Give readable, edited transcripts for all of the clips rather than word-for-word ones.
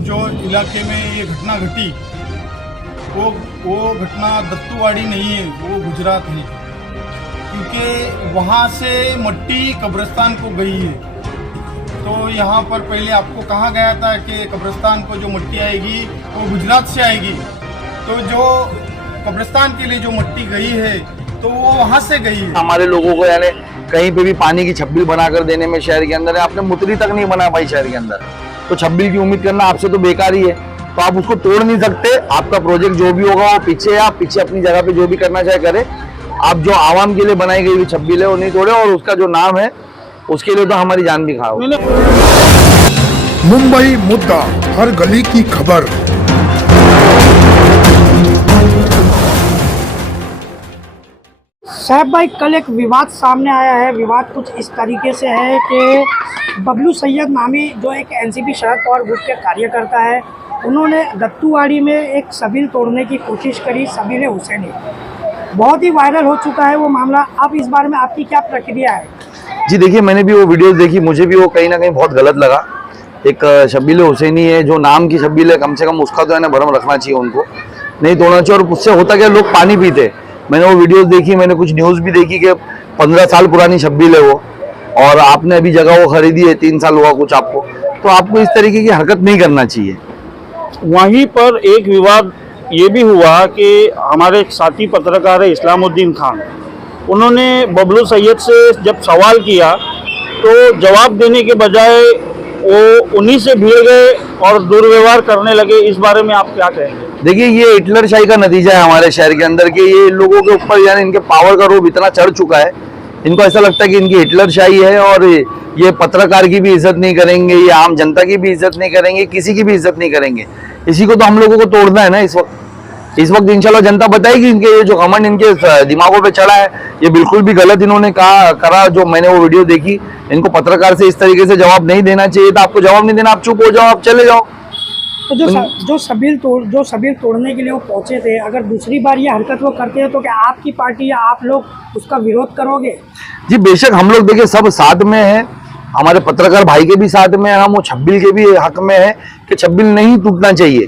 जो इलाके में ये घटना घटी वो घटना दत्तूवाड़ी नहीं है, वो गुजरात है। क्योंकि वहाँ से मट्टी कब्रिस्तान को गई है। तो यहाँ पर पहले आपको कहा गया था कि कब्रिस्तान को जो मट्टी आएगी वो गुजरात से आएगी। तो जो कब्रिस्तान के लिए जो मट्टी गई है तो वो वहाँ से गई है। हमारे लोगों को यानी कहीं पे भी पानी की छब्बील बनाकर देने में शहर के अंदर है, आपने मुतरी तक नहीं बना पाई शहर के अंदर, तो छब्बील की उम्मीद करना आपसे तो बेकार ही है। तो आप उसको तोड़ नहीं सकते। आपका प्रोजेक्ट जो भी होगा वो पीछे, आप पीछे अपनी जगह पे जो भी करना चाहे करे। आप जो आवाम के लिए बनाई गई हुई छब्बील है वो नहीं तोड़े, और उसका जो नाम है उसके लिए तो हमारी जान भी खाओ। मुंबई मुद्दा, हर गली की खबर। साहब भाई, कल एक विवाद सामने आया है। विवाद कुछ इस तरीके से है कि बबलू सैयद नामी जो एक एनसीपी शरद पवार ग्रुप के कार्यकर्ता है, उन्होंने दत्तूवाड़ी में एक सबील तोड़ने की कोशिश करी, सबील हुसैनी। बहुत ही वायरल हो चुका है वो मामला। अब इस बारे में आपकी क्या प्रक्रिया है? जी देखिए, मैंने भी वो वीडियोस देखी, मुझे भी वो कहीं ना कहीं बहुत गलत लगा। एक शब्बील हुसैनी है, जो नाम की शब्बील है, कम से कम उसका तो है ना भरम रखना चाहिए, उनको नहीं तोड़ना चाहिए। और उससे होता क्या, लोग पानी पीते। मैंने वो वीडियोस देखी, मैंने कुछ न्यूज़ भी देखी कि 15 साल पुरानी शब्बील है वो, और आपने अभी जगह वो खरीदी है, 3 साल हुआ कुछ आपको, तो आपको इस तरीके की हरकत नहीं करना चाहिए। वहीं पर एक विवाद ये भी हुआ कि हमारे एक साथी पत्रकार है इस्लामुद्दीन खान, उन्होंने बबलू सैयद से जब सवाल किया तो जवाब देने के बजाय वो उन्हीं से भिड़ गए और दुर्व्यवहार करने लगे। इस बारे में आप क्या कहेंगे? देखिए, ये हिटलर शाही का नतीजा है हमारे शहर के अंदर के। ये लोगों के ऊपर यानी इनके पावर का रूप इतना चढ़ चुका है, इनको ऐसा लगता है कि इनकी हिटलर शाही है, और ये पत्रकार की भी इज्जत नहीं करेंगे, ये आम जनता की भी इज्जत नहीं करेंगे, किसी की भी इज्जत नहीं करेंगे। इसी को तो हम लोगों को तोड़ना है ना इस वक्त इंशाल्लाह जनता बताएगी। इनके ये जो घमंड इनके दिमागों पे चढ़ा है, ये बिल्कुल भी गलत इन्होंने करा। जो मैंने वो वीडियो देखी, इनको पत्रकार से इस तरीके से जवाब नहीं देना चाहिए था। आपको जवाब नहीं देना, आप चुप हो जाओ, आप चले जाओ। तो जो सबील तोड़ने के लिए वो पहुंचे थे, अगर दूसरी बार ये हरकत वो करते हैं तो क्या आपकी पार्टी या आप लोग उसका विरोध करोगे? जी बेशक, हम लोग देखिए सब साथ में है, हमारे पत्रकार भाई के भी साथ में, हम वो छब्बील के भी हक में है कि छब्बील नहीं टूटना चाहिए।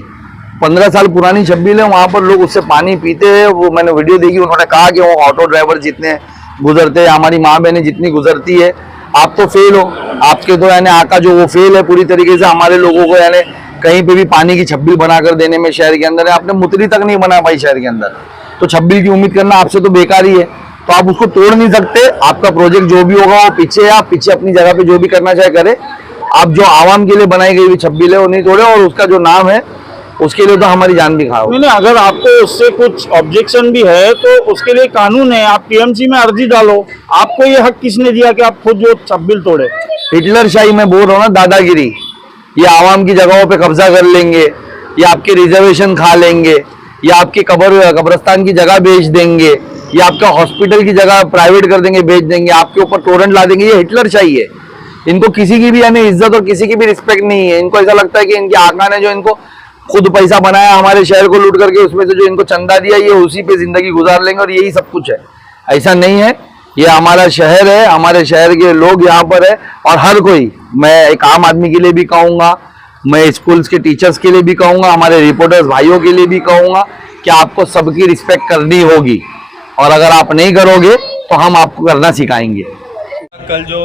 15 साल पुरानी छब्बील है, वहां पर लोग उससे पानी पीते हैं। वो मैंने वीडियो देखी, उन्होंने कहा कि वो ऑटो ड्राइवर जितने गुजरते हैं, हमारी माँ बहनें जितनी गुजरती है, आप तो फेल हो, आपके तो यानी आका जो वो फेल है पूरी तरीके से। हमारे लोगों को यानी कहीं पे भी पानी की छब्बील बनाकर देने में शहर के अंदर है, आपने मुतरी तक नहीं बना पाई शहर के अंदर, तो छब्बील की उम्मीद करना आपसे तो बेकार ही है। तो आप उसको तोड़ नहीं सकते। आपका प्रोजेक्ट जो भी होगा वो पीछे, आप पीछे अपनी जगह पे जो भी करना चाहे करे। आप जो आवाम के लिए बनाई गई हुई छब्बील है वो नहीं तोड़े, और उसका जो नाम है उसके लिए तो हमारी जान भी खाओ। नहीं, अगर आपको उससे कुछ ऑब्जेक्शन भी है तो उसके लिए कानून है, आप टीएमसी में अर्जी डालो। आपको ये हक किसने दिया कि आप खुद जो छब्बील तोड़े? हिटलर शाही मैं बोल रहा हूँ ना, दादागिरी। ये आवाम की जगहों पे कब्जा कर लेंगे, ये आपके रिजर्वेशन खा लेंगे, या आपके कब्रिस्तान की जगह बेच देंगे, या आपका हॉस्पिटल की जगह प्राइवेट कर देंगे, बेच देंगे, आपके ऊपर टोरेंट ला देंगे। ये हिटलर शाही है। इनको किसी की भी यानी इज्जत और किसी की भी रिस्पेक्ट नहीं है। इनको ऐसा लगता है कि इनके आका ने जो इनको खुद पैसा बनाया, हमारे शहर को लूट करके उसमें से जो इनको चंदा दिया, ये उसी पे जिंदगी गुजार लेंगे और यही सब कुछ है। ऐसा नहीं है। ये हमारा शहर है, हमारे शहर के लोग यहाँ पर है, और हर कोई, मैं एक आम आदमी के लिए भी कहूँगा, मैं स्कूल्स के टीचर्स के लिए भी कहूँगा, हमारे रिपोर्टर्स भाइयों के लिए भी कहूँगा कि आपको सबकी रिस्पेक्ट करनी होगी, और अगर आप नहीं करोगे तो हम आपको करना सिखाएंगे। कल जो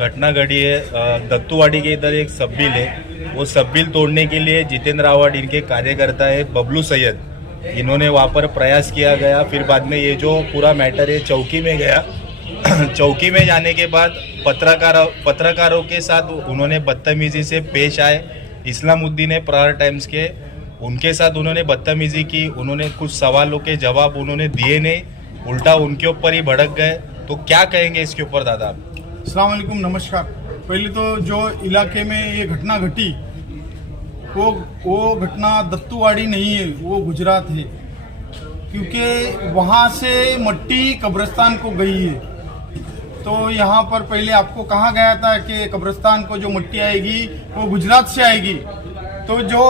घटना घटी है दत्तूवाड़ी के इधर, एक सबील है, वो सबील तोड़ने के लिए जितेंद्र रावत इनके कार्यकर्ता है बबलू सैयद, इन्होंने वहाँ पर प्रयास किया गया। फिर बाद में ये जो पूरा मैटर है चौकी में गया। चौकी में जाने के बाद पत्रकारों के साथ उन्होंने बदतमीजी से पेश आए। इस्लामुद्दीन है प्रहार टाइम्स के, उनके साथ उन्होंने बदतमीजी की। उन्होंने कुछ सवालों के जवाब उन्होंने दिए नहीं, उल्टा उनके ऊपर ही भड़क गए। तो क्या कहेंगे इसके ऊपर दादा? अस्सलाम वालेकुम, नमस्कार। पहले तो जो इलाके में ये घटना घटी वो घटना दत्तूवाड़ी नहीं है, वो गुजरात है। क्योंकि वहाँ से मट्टी कब्रिस्तान को गई है। तो यहाँ पर पहले आपको कहा गया था कि कब्रिस्तान को जो मट्टी आएगी वो गुजरात से आएगी। तो जो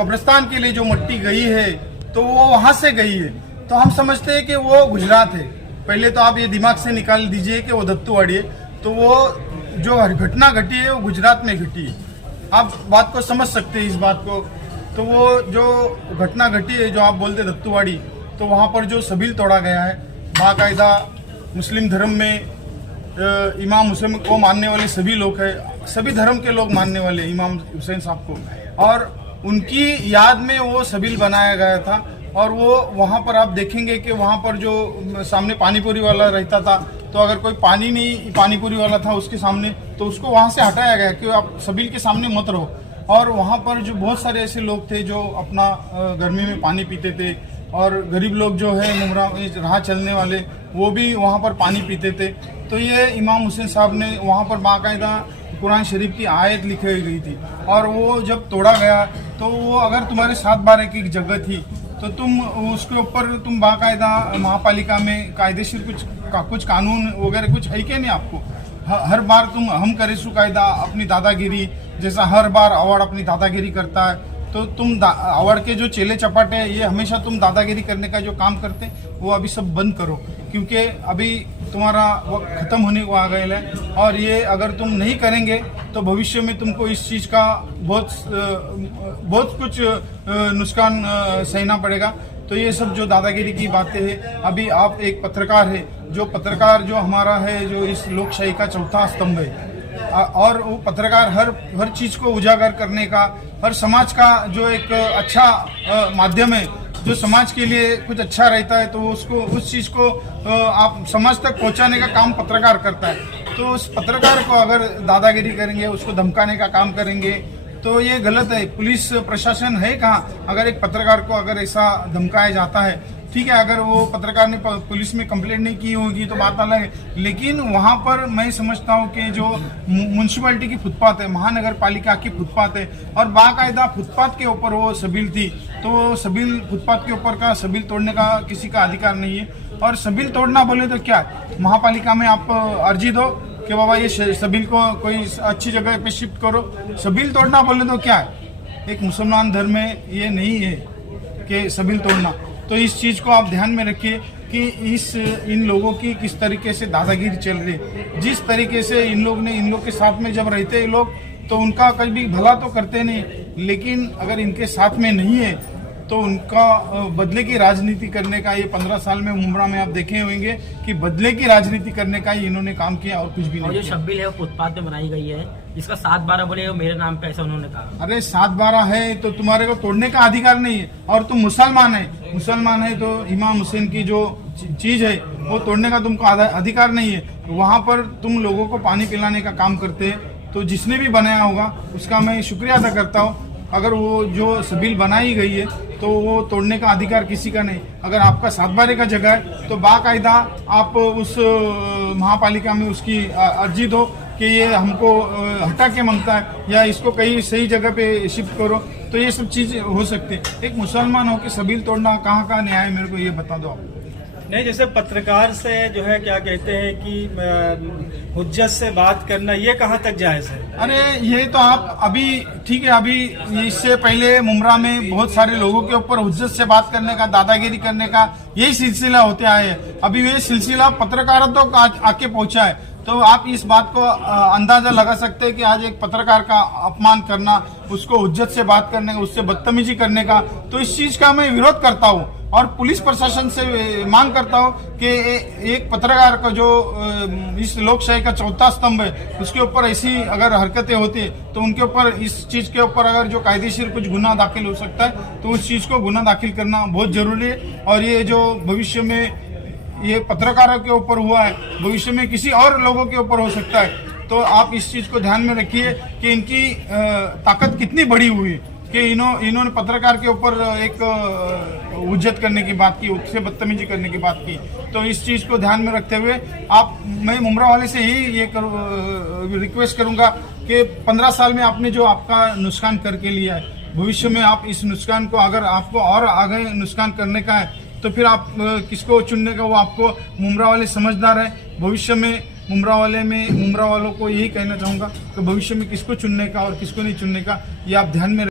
कब्रिस्तान के लिए जो मट्टी गई है तो वो वहाँ से गई है। तो हम समझते हैं कि वो गुजरात है। पहले तो आप ये दिमाग से निकाल दीजिए कि वो दत्तूवाड़ी है। तो वो जो घटना घटी है वो गुजरात में घटी है। आप बात को समझ सकते हैं इस बात को। तो वो जो घटना घटी है जो आप बोलते दत्तूवाड़ी, तो वहाँ पर जो सबील तोड़ा गया है, बाकायदा मुस्लिम धर्म में इमाम हुसैन को मानने वाले सभी लोग हैं, सभी धर्म के लोग मानने वाले इमाम हुसैन साहब को, और उनकी याद में वो सबील बनाया गया था। और वो वहाँ पर आप देखेंगे कि वहाँ पर जो सामने पानीपुरी वाला रहता था, तो अगर कोई पानीपुरी वाला था उसके सामने, तो उसको वहाँ से हटाया गया कि आप सबील के सामने मत रहो। और वहाँ पर जो बहुत सारे ऐसे लोग थे जो अपना गर्मी में पानी पीते थे, और गरीब लोग जो है मुमरा राह चलने वाले, वो भी वहाँ पर पानी पीते थे। तो ये इमाम हुसैन साहब ने वहाँ पर बाकायदा कुरान शरीफ की आयत लिखी गई थी, और वो जब तोड़ा गया तो वो अगर तुम्हारे 7/12 की जगह थी तो तुम उसके ऊपर तुम बाकायदा महापालिका में कायदेशीर कुछ कानून वगैरह कुछ है क्या नहीं आपको? हर बार तुम हम करे सु कायदा अपनी दादागिरी, जैसा हर बार अवार्ड अपनी दादागिरी करता है, तो तुम अवार्ड के जो चेले चपाटे हैं, ये हमेशा तुम दादागिरी करने का जो काम करते हैं वो अभी सब बंद करो, क्योंकि अभी तुम्हारा वक्त खत्म होने को आ गया है। और ये अगर तुम नहीं करेंगे तो भविष्य में तुमको इस चीज़ का बहुत कुछ नुकसान सहना पड़ेगा। तो ये सब जो दादागिरी की बातें हैं, अभी आप एक पत्रकार है, जो हमारा है, जो इस लोकशाही का चौथा स्तंभ है, और वो पत्रकार हर चीज को उजागर करने का, हर समाज का जो एक अच्छा माध्यम है, जो समाज के लिए कुछ अच्छा रहता है, तो उसको उस चीज को आप समाज तक पहुंचाने का काम पत्रकार करता है। तो उस पत्रकार को अगर दादागिरी करेंगे, उसको धमकाने का काम करेंगे, तो ये गलत है। पुलिस प्रशासन है कहाँ? अगर एक पत्रकार को अगर ऐसा धमकाया जाता है, ठीक है, अगर वो पत्रकार ने पुलिस में कंप्लेंट नहीं की होगी तो बात अलग है, लेकिन वहाँ पर मैं समझता हूँ कि जो म्यूनसिपैलिटी की फुटपाथ है, महानगर पालिका की फुटपाथ है, और बाकायदा फुटपाथ के ऊपर वो सबील थी, तो सबील फुटपाथ के ऊपर का सबील तोड़ने का किसी का अधिकार नहीं है। और सबील तोड़ना बोले तो क्या, महापालिका में आप अर्जी दो कि बाबा ये सबील को कोई अच्छी जगह पे शिफ्ट करो। सबील तोड़ना बोले तो क्या है, एक मुसलमान धर्म में ये नहीं है कि सबील तोड़ना। तो इस चीज़ को आप ध्यान में रखिए कि इन लोगों की किस तरीके से दादागिरी चल रही है। जिस तरीके से इन लोग के साथ में जब रहते हैं लोग, तो उनका कभी भला तो करते नहीं, लेकिन अगर इनके साथ में नहीं है तो उनका बदले की राजनीति करने का, ये 15 साल में मुमरा में आप देखे होंगे कि बदले की राजनीति करने का ही इन्होंने काम किया, और कुछ भी नहीं। और जो शब्बील है वो फुटपाथ में बनाई गई है, इसका 7/12 बोले वो मेरे नाम पे, ऐसा उन्होंने कहा। अरे 7/12 है तो तुम्हारे को तोड़ने का अधिकार नहीं है, और तुम मुसलमान है तो इमाम हुसैन की जो चीज है वो तोड़ने का तुमको अधिकार नहीं है। वहाँ पर तुम लोगों को पानी पिलाने का काम करते हैं, तो जिसने भी बनाया होगा उसका मैं शुक्रिया अदा करता हूँ। अगर वो जो सबील बनाई गई है तो वो तोड़ने का अधिकार किसी का नहीं। अगर आपका 7/12 का जगह है तो बाकायदा आप उस महापालिका में उसकी अर्जी दो कि ये हमको हटा के मांगता है, या इसको कहीं सही जगह पे शिफ्ट करो, तो ये सब चीज़ हो सकती है। एक मुसलमान हो के सबील तोड़ना कहाँ का न्याय, मेरे को ये बता दो आप। नहीं, जैसे पत्रकार से जो है क्या कहते हैं कि हुज्जत से बात करना, ये कहाँ तक जायज़ है? अरे ये तो आप अभी ठीक है, अभी इससे पहले मुमरा में बहुत सारे लोगों के ऊपर हुज्जत से बात करने का, दादागिरी करने का यही सिलसिला होते आए हैं। अभी ये सिलसिला पत्रकारिता को आके पहुंचा है, तो आप इस बात को अंदाजा लगा सकते हैं कि आज एक पत्रकार का अपमान करना, उसको हुज्जत से बात करने का, उससे बदतमीजी करने का, तो इस चीज का मैं विरोध करता हूँ। और पुलिस प्रशासन से मांग करता हूँ कि एक पत्रकार का जो इस लोकशाही का चौथा स्तंभ है, उसके ऊपर ऐसी अगर हरकतें होती है तो उनके ऊपर, इस चीज के ऊपर अगर जो कायदेशीर कुछ गुना दाखिल हो सकता है तो उस चीज को गुना दाखिल करना बहुत जरूरी है। और ये जो भविष्य में ये पत्रकारों के ऊपर हुआ है, भविष्य में किसी और लोगों के ऊपर हो सकता है। तो आप इस चीज को ध्यान में रखिए कि इनकी ताकत कितनी बड़ी हुई है कि इन्होंने पत्रकार के ऊपर एक उज्जत करने की बात की, उससे बदतमीजी करने की बात की। तो इस चीज को ध्यान में रखते हुए मैं मुमरा वाले से ही ये रिक्वेस्ट करूंगा कि 15 साल में आपने जो आपका नुकसान करके लिया है, भविष्य में आप इस नुकसान को, अगर आपको और आगे नुकसान करने का है तो फिर आप किसको चुनने का, वो आपको मुमरा वाले समझदार है। भविष्य में मुमरा वालों को यही कहना चाहूँगा कि भविष्य में किसको चुनने का और किसको नहीं चुनने का, ये आप ध्यान में